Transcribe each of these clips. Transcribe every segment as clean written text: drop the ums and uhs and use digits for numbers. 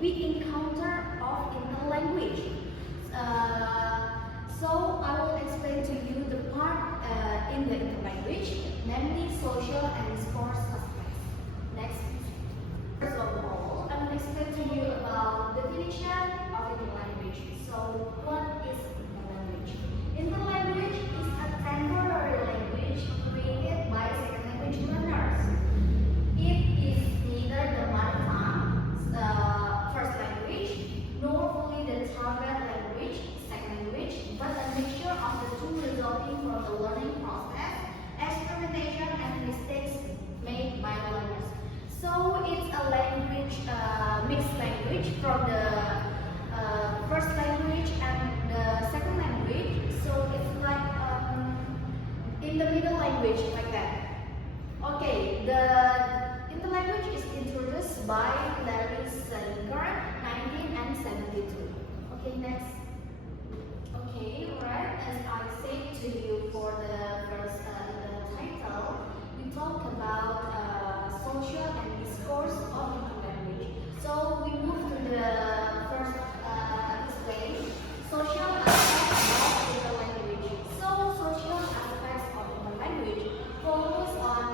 we encounter of interlanguage. So I will explain to you the part in the interlanguage, namely social and discourse aspects. Next. First of all, I will explain to you about definition of interlanguage. So what is interlanguage? Interlanguage is a temporary language created by second language learners. It is neither the mother tongue, first language, nor fully the target language, second language, but a mixture of the two resulting from the learning process, experimentation, and mistakes made by learners. So it's a language, mixed language from the first language and the second language. So it's like in the middle language, like that. Okay, the interlanguage is introduced by Larry Salinger, 1972. Okay, next. Okay, alright. As I said to you for the first the title, we talk about social and discourse of interlanguage. So we move to the first explain social aspects of interlanguage. So social aspects of interlanguage focus on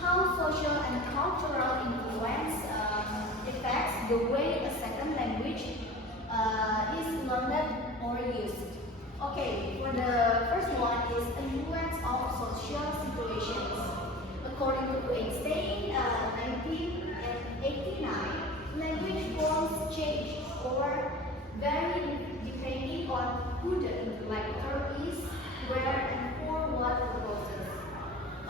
how social and cultural influence affects the way a second language is learned or used. Okay, for the first one is influence of social situations. According to Einstein, 1989, language forms change or vary depending on who the interlocutor is, where and for what purposes.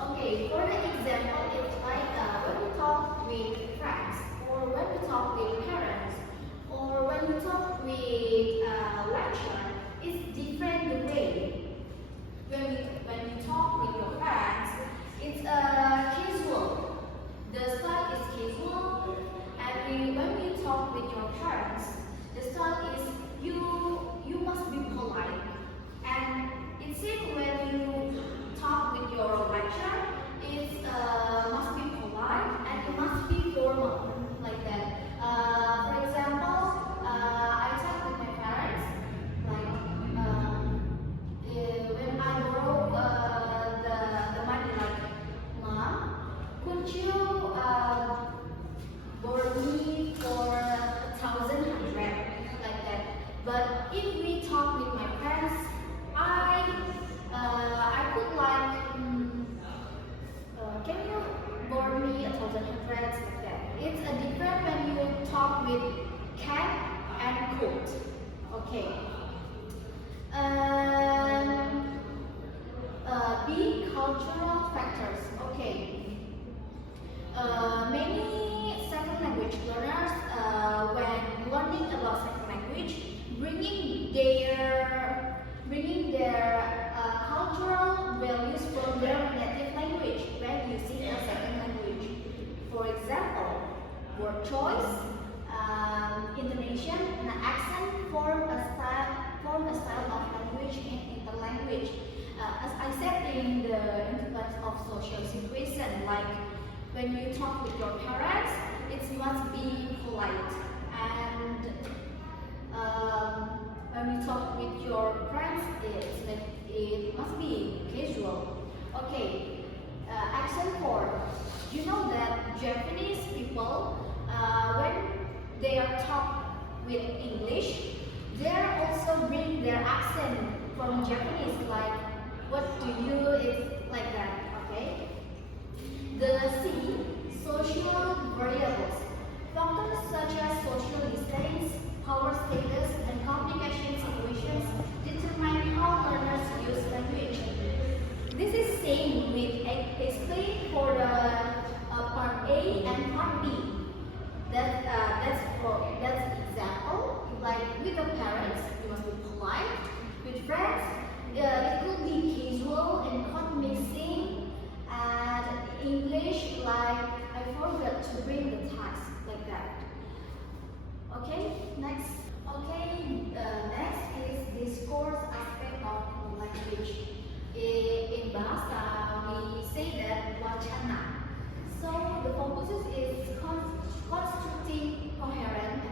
Okay, for the example, it's like when we talk with friends, or when we talk with parents, or when we talk with lecture, it's different the way. When you talk with your friends, it's casual. The style is casual, and when you talk with your parents, the style is you must be polite. And it seems when you talk with your lecture, it must be polite and it must be formal, like that. For example, I talk with my parents, like when I borrow the money, like, Mom, could you borrow me for 1,100, like that. But if we talk with my parents, I could like, can you borrow me 1,100, like that. It's a different when you talk with cat and coat. Okay. B, cultural factors. Okay. Many second language learners, when learning about second language, bringing their cultural values from their native language when using a second language. For example, word choice, intonation, and accent form a style of language in interlanguage. As I said in the interface of social situation, like when you talk with your parents, it must be polite, and when you talk with your friends, it must be casual. Okay, accent form. You know that Japanese people, when they are talk with English, they also bring their accent from Japanese, like what do you, it's like that. Okay. The C, social variables. Factors such as social distance, power status, and communication situations determine how learners use language. This is same with explain for the part A and part B. That's example. Like with the parents, you must be polite. With friends, it could be casual and caught missing. And English, like I forgot to bring the task, like that. Okay, next. Okay, next is discourse aspect of language. In Bahasa, we say that wacana. So the focus is constructing coherent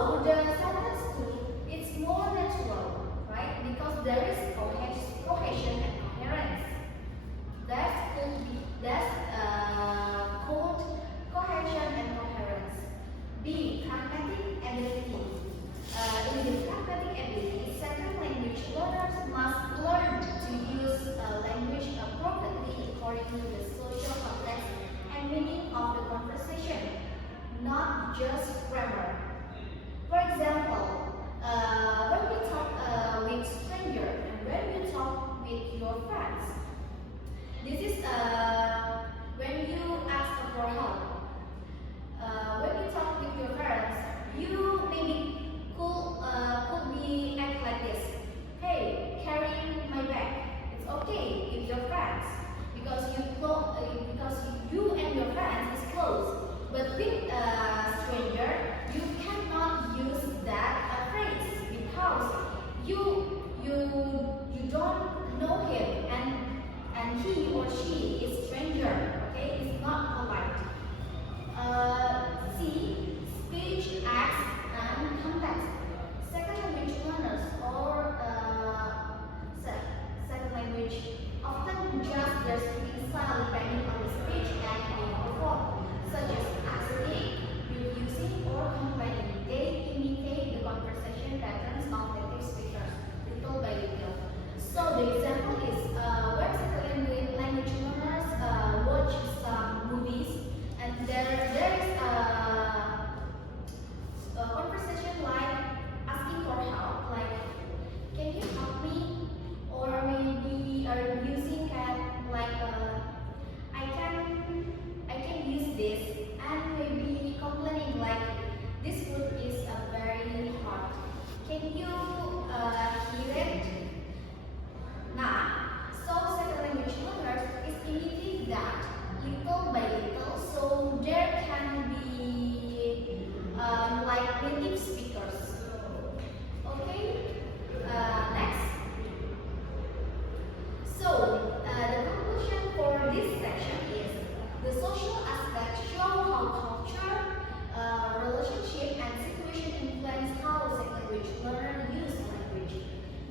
So the sentence too, it's more natural, right? Because there is cohesion and coherence. That's called cohesion and coherence. B. Pragmatic ability. In the pragmatic ability, second language learners must learn to use language appropriately according to the social context and meaning of the conversation, not just grammar. For example, when we talk with strangers and when you talk with your friends, this is when you ask for help. When you talk with your friends, you maybe could be act like this. Hey, carrying my bag. It's okay with your friends because you and your friends is close. But with a stranger, you cannot use that phrase because you don't know him and he or she is stranger. Okay, it's not polite. C. Speech, acts, and context. Second language learners or second language often adjust their speaking style depending on the speech and being performed, such as asking, refusing, or complaining. They imitate the conversation patterns of native speakers, little by little. So the example is when second language learners watch some movies and there is a conversation like asking for help, like can you help me, or maybe using like I can use this, and maybe complaining like this food is very hot. Can you hear it? Nah, so second language learners is imitate that little by little, so there can be like native speakers. Okay, next. So the conclusion for this section is the social aspects show how culture, relationship, and situation influence how second language learners use language.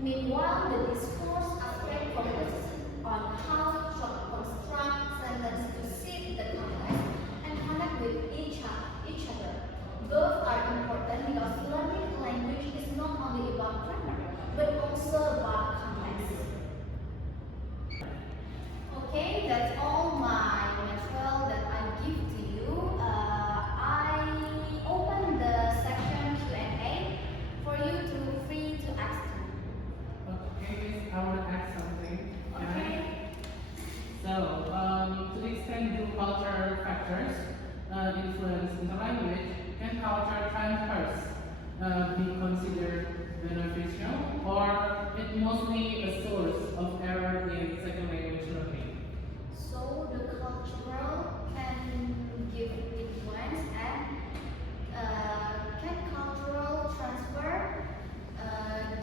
Meanwhile, the discourse aspect focuses on how to construct sentences to suit the context and connect with each other. Both are important because learning language is not only about grammar, but also about context. Okay, that's all my material that I give to you. I open the section Q&A for you to free to ask me. Okay, I want to ask something. Okay. So, to the extent do cultural factors influence interlanguage, can cultural transfers be considered beneficial, or it mostly a source of error in second language learning? So the cultural can give influence and can cultural transfer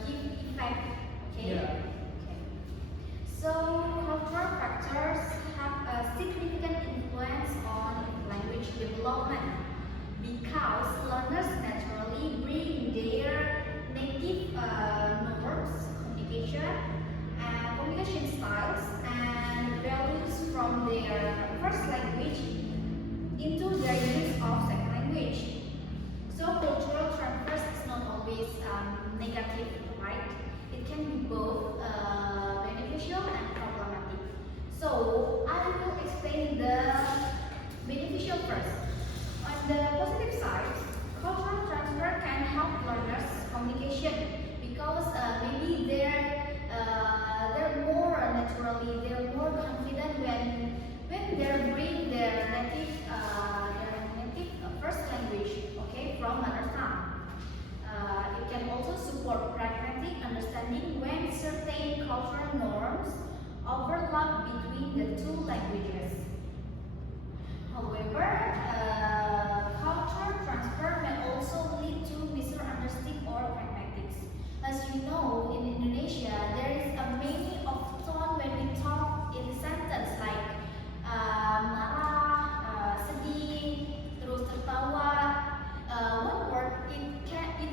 give effect? Okay. Yeah. Okay. So cultural factors have a significant influence on language development because learners naturally bring their native norms, communication styles, and values from their first language into their use of second language. So cultural transfer is not always negative, right? It can be both beneficial and problematic. So I will explain the beneficial first. On the positive side, cultural transfer can help learners communication because maybe they're more naturally, they're more confident when they bring their native first language, okay, from mother tongue. It can also support pragmatic understanding when certain cultural norms overlap between the two languages. However, cultural transfer may also lead to misunderstanding or pragmatics. As you know, in Indonesia, there is a many of tone when we talk in sentence like marah, sedih, terus tertawa. One word it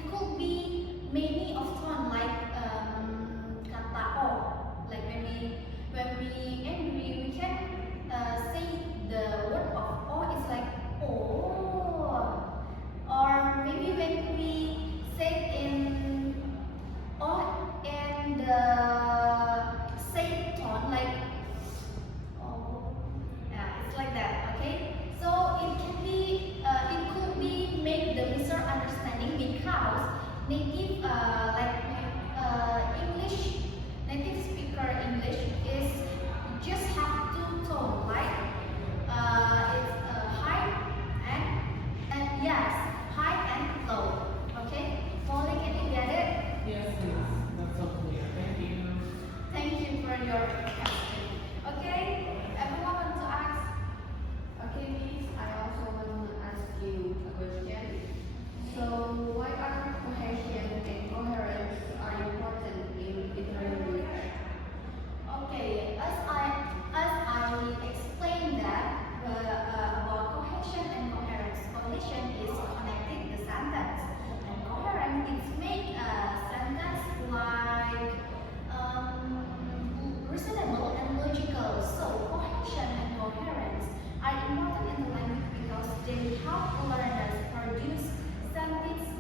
it's make a sentence like reasonable and logical. So cohesion and coherence are important in the language because they help learners produce sentences